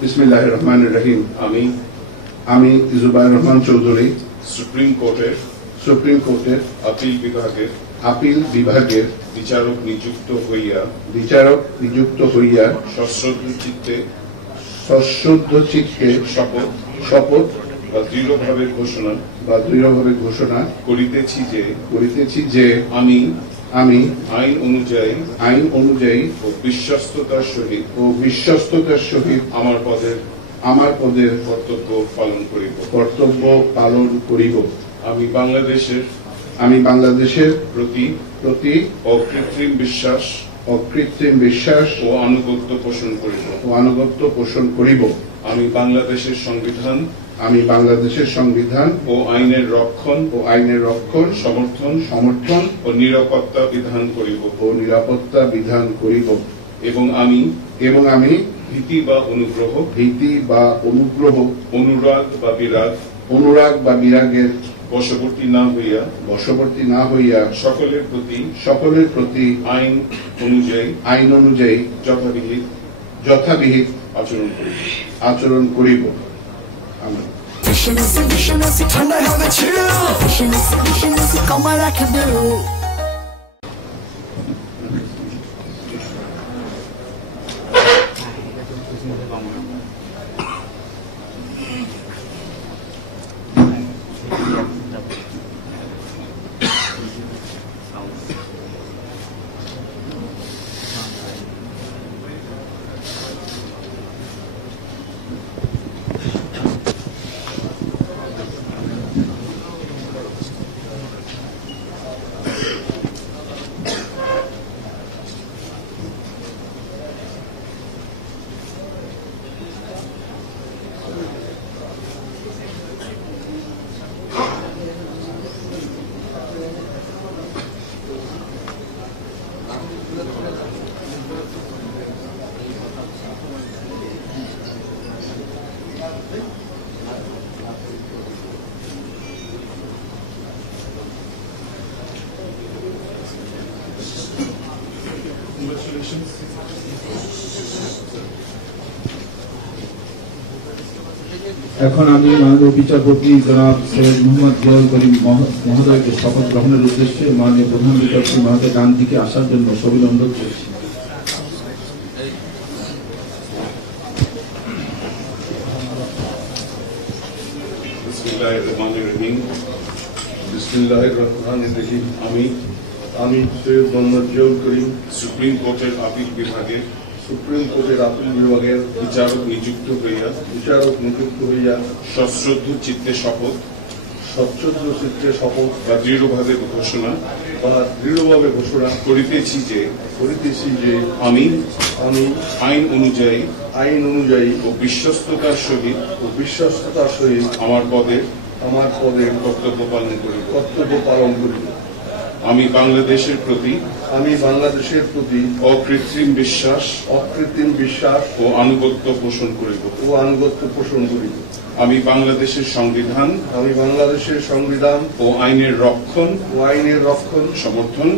বিসমিল্লাহির রহমানির রহিম। আমি জুবায়ের রহমান চৌধুরী সুপ্রিম কোর্টের আপিল বিভাগের বিচারক নিযুক্ত হইয়া সশ্রদ্ধ চিত্তে শপথ বা দৃঢ়ভাবে ঘোষণা করিতেছি যে আমি আইন অনুযায়ী ও বিশ্বস্ততার সহিত আমার পদের কর্তব্য পালন করিব। আমি বাংলাদেশের প্রতি অকৃত্রিম বিশ্বাস ও আনুগত্য পোষণ করিব। আমি বাংলাদেশের সংবিধান ও আইনের রক্ষণ সমর্থন ও নিরাপত্তা বিধান করিব এবং আমি ভীতি বা অনুরাগ বা বিরাগের বশবর্তী না হইয়া সকলের প্রতি আইন অনুযায়ী যথাবিহিত আচরণ করিব। এখন আমি মাননীয় বিচারপতি জনাব সৈয়দ মোহাম্মদ জিয়াউল করিম মহোদয়কে শপথ গ্রহণের উদ্দেশ্যে মাননীয় প্রধান বিচারপতি মহোদয় ডান দিকে আসার জন্য অভিনন্দন করছি। আমি সৈয়দ মোহাম্মদ জিয়াউল করিম সুপ্রিম কোর্টের আপিল বিভাগের বিচারক নিযুক্ত হইয়া সশ্রদ্ধ চিত্তে শপথ বা দৃঢ়ভাবে ঘোষণা করিতেছি যে আমি আইন অনুযায়ী ও বিশ্বস্ততার সহিত আমার পদের কর্তব্য পালন করিব। আমি বাংলাদেশের প্রতি অকৃত্রিম বিশ্বাস ও আনুগত্য পোষণ করিব। আমি বাংলাদেশের সংবিধান ও আইনের রক্ষণ সমর্থন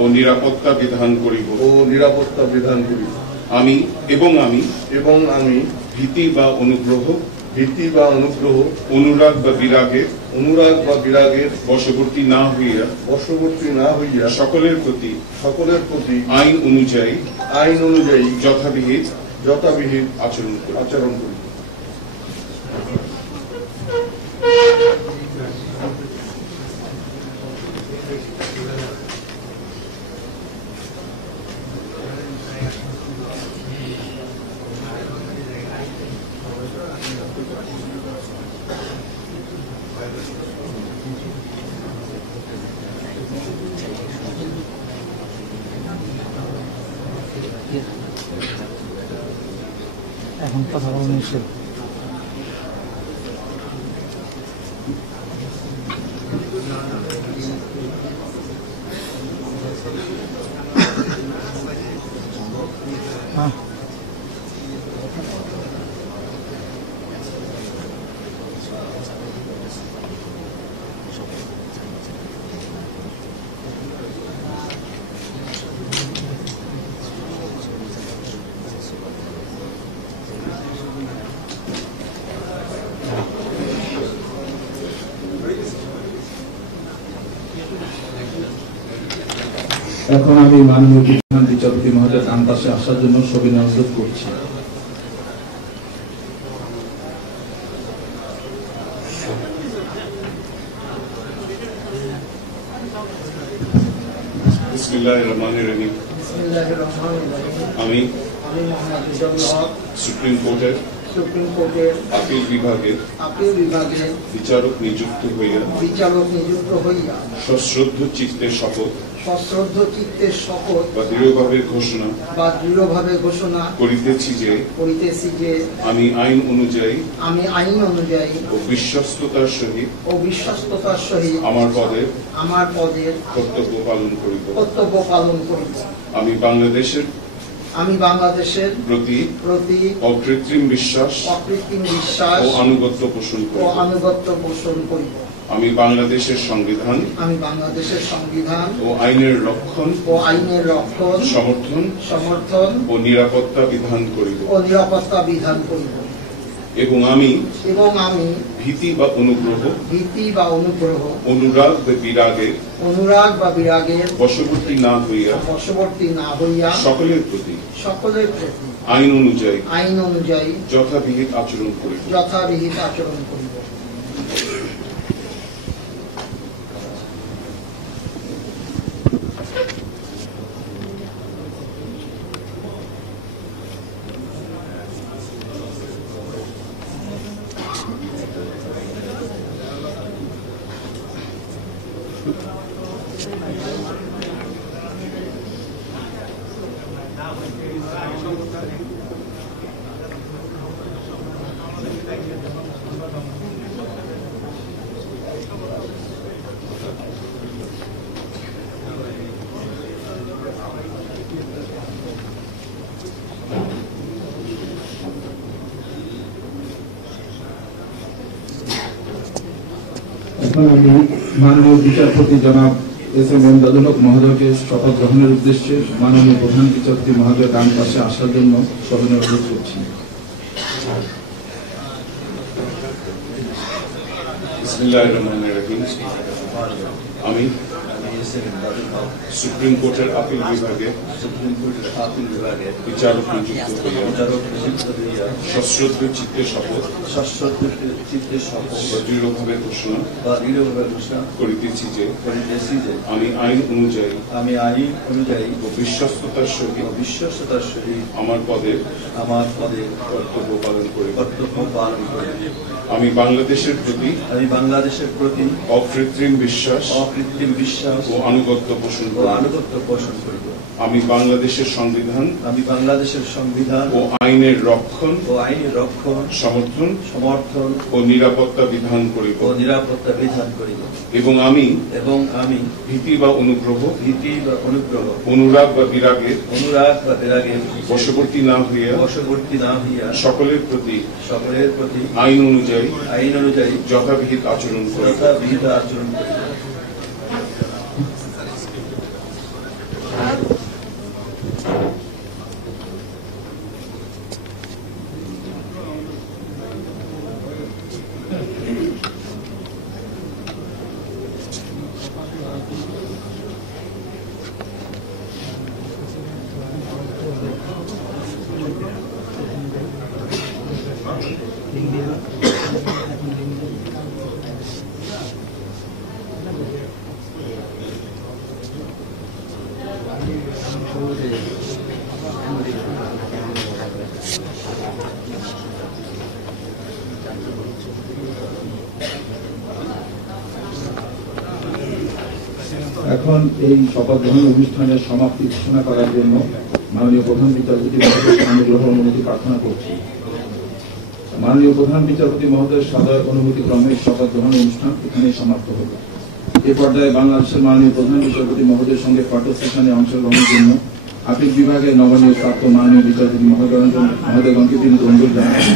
ও নিরাপত্তা বিধান করিব। আমি ভীতি বা অনুগ্রহ অনুরাগ বা বিরাগের বশবর্তী না হইয়া সকলের প্রতি আইন অনুযায়ী যথাবিহিত আচরণ করি। এখন কথা বলা নিষেধ। হ্যাঁ এখন আমি মাননীয় প্রধান বিচারপতি মহোদয় ডান পাশে আসার জন্য সবিনয় অনুরোধ করছি। বিসমিল্লাহিররহমানিররহিম। আমি সুপ্রিম কোর্টের আপিল বিভাগের বিচারক নিযুক্ত হইয়া সশ্রদ্ধ চিত্তের শপথ বা দৃঢ়ভাবে ঘোষণা করিতেছি যে আমি আইন অনুযায়ী ও বিশ্বস্ততার সহিত আমার পদের কর্তব্য পালন করিব। আমি বাংলাদেশের প্রতি অকৃত্রিম বিশ্বাস ও আনুগত্য পোষণ করিব। আমি বাংলাদেশের সংবিধান ও আইনের রক্ষণ সমর্থন ও নিরাপত্তা বিধান করিব। এবং আমি ভীতি বা অনুগ্রহ অনুরাগ বা বিরাগের বশবর্তী না হইয়া সকলের প্রতি আইন অনুযায়ী যথাবিহিত আচরণ করিব। এখন আমি মাননীয় বিচারপতি জনাব এস.এম. এমদাদুল হক মহোদয়কে শপথ গ্রহণের উদ্দেশ্যে মাননীয় প্রধান বিচারপতি মহোদয় ডান পাশে আসার জন্য সবিনয় অনুরোধ করছি। বিসমিল্লাহিররহমানিররহিম। আমি সুপ্রিম কোর্টের আপিল বিভাগের বিচারক নিযুক্ত হইয়া সশ্রদ্ধ চিত্তের শপথ বা দৃঢ়ভাবে ঘোষণা করিতেছি যে আমি আইন অনুযায়ী ও বিশ্বস্ততার সহিত আমার পদের কর্তব্য পালন করিব। আমি বাংলাদেশের প্রতি অকৃত্রিম বিশ্বাস ও আনুগত্য পোষণ করিব। আমি বাংলাদেশের সংবিধান ও আইনের রক্ষণ সমর্থন ও নিরাপত্তা বিধান করিব। এবং আমি ভীতি বা অনুগ্রহ অনুরাগ বা বিরাগের বশবর্তী না হইয়া সকলের প্রতি আইন অনুযায়ী যথাবিহিত আচরণ করিব। এখন এই শপথ গ্রহণ অনুষ্ঠানের সমাপ্তি ঘোষণা করার জন্য মাননীয় প্রধান বিচারপতি মহোদয়ের অনুগ্রহ অনুমতি প্রার্থনা করছি। মাননীয় প্রধান বিচারপতি মহোদয়ের সদয় অনুমতি ক্রমে শপথ গ্রহণ অনুষ্ঠান এখানেই সমাপ্ত হবে। এ পর্যায়ে বাংলাদেশের মাননীয় প্রধান বিচারপতি মহোদয়ের সঙ্গে ফটো সেশনে অংশগ্রহণের জন্য আপিল বিভাগের নবনিয়োগ প্রাপ্ত মাননীয় বিচারপতি মহোদয়গণকে বিনীত অনুরোধ জানাচ্ছি।